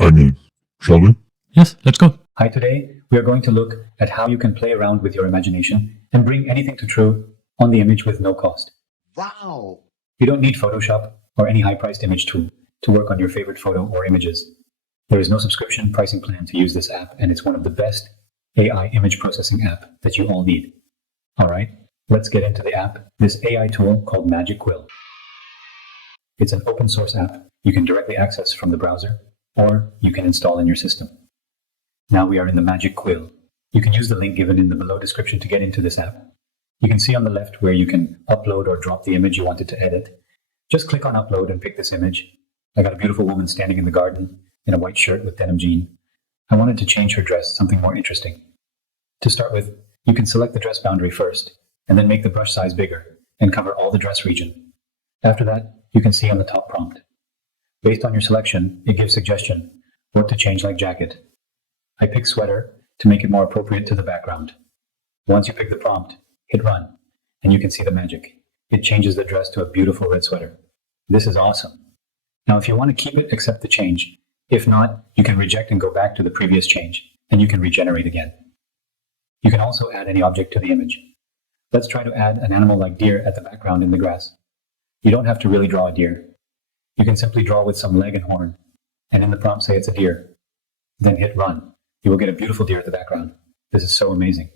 I mean, shall we? Yes, let's go. Hi, today we are going to look at how you can play around with your imagination and bring anything to true on the image with no cost. Wow! You don't need Photoshop or any high-priced image tool to work on your favorite photo or images. There is no subscription pricing plan to use this app, and it's one of the best AI image processing app that you all need. All right, let's get into the app, this AI tool called MagicQuill. It's an open source app you can directly access from the browser, or you can install in your system. Now we are in the MagicQuill. You can use the link given in the below description to get into this app. You can see on the left where you can upload or drop the image you wanted to edit. Just click on upload and pick this image. I got a beautiful woman standing in the garden in a white shirt with denim jean. I wanted to change her dress, something more interesting. To start with, you can select the dress boundary first, and then make the brush size bigger and cover all the dress region. After that, you can see on the top prompt. Based on your selection, it gives suggestion what to change, like jacket. I pick sweater to make it more appropriate to the background. Once you pick the prompt, hit run, and you can see the magic. It changes the dress to a beautiful red sweater. This is awesome. Now, if you want to keep it, accept the change. If not, you can reject and go back to the previous change, and you can regenerate again. You can also add any object to the image. Let's try to add an animal like deer at the background in the grass. You don't have to really draw a deer. You can simply draw with some leg and horn, and in the prompt say it's a deer. Then hit run. You will get a beautiful deer at the background. This is so amazing.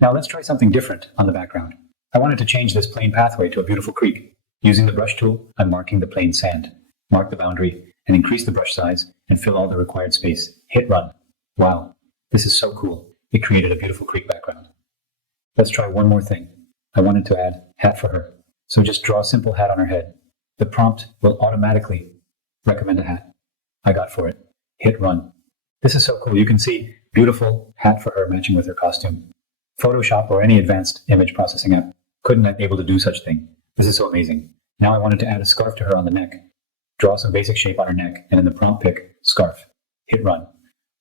Now let's try something different on the background. I wanted to change this plain pathway to a beautiful creek. Using the brush tool, I'm marking the plain sand. Mark the boundary and increase the brush size and fill all the required space. Hit run. Wow, this is so cool. It created a beautiful creek background. Let's try one more thing. I wanted to add hat for her. So just draw a simple hat on her head. The prompt will automatically recommend a hat. I got for it. Hit run. This is so cool. You can see beautiful hat for her matching with her costume. Photoshop or any advanced image processing app couldn't have been able to do such thing. This is so amazing. Now I wanted to add a scarf to her on the neck. Draw some basic shape on her neck, and in the prompt pick scarf. Hit run.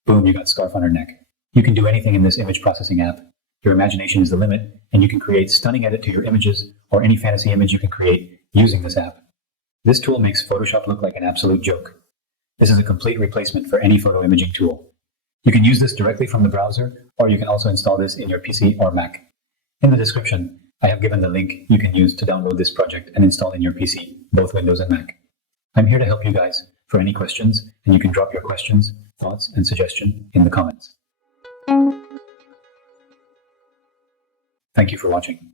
Boom, you got scarf on her neck. You can do anything in this image processing app. Your imagination is the limit, and you can create stunning edit to your images or any fantasy image you can create using this app. This tool makes Photoshop look like an absolute joke. This is a complete replacement for any photo imaging tool. You can use this directly from the browser, or you can also install this in your PC or Mac. In the description, I have given the link you can use to download this project and install in your PC, both Windows and Mac. I'm here to help you guys for any questions, and you can drop your questions, thoughts, and suggestions in the comments. Thank you for watching.